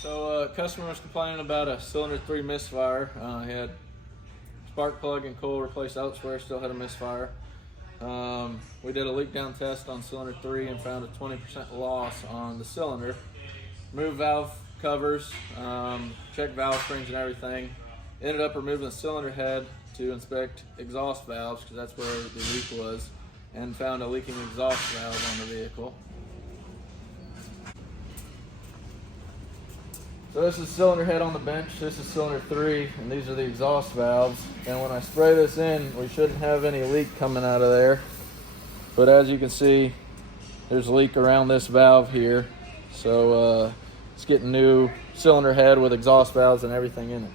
So customer was complaining about a cylinder 3 misfire. He had spark plug and coil replaced elsewhere, still had a misfire. We did a leak down test on cylinder 3 and found a 20% loss on the cylinder. Removed valve covers, checked valve springs and everything. Ended up removing the cylinder head to inspect exhaust valves because that's where the leak was, and found a leaking exhaust valve on the vehicle. So this is cylinder head on the bench, this is cylinder 3, and these are the exhaust valves. And when I spray this in, we shouldn't have any leak coming out of there. But as you can see, there's a leak around this valve here. So it's getting new cylinder head with exhaust valves and everything in it.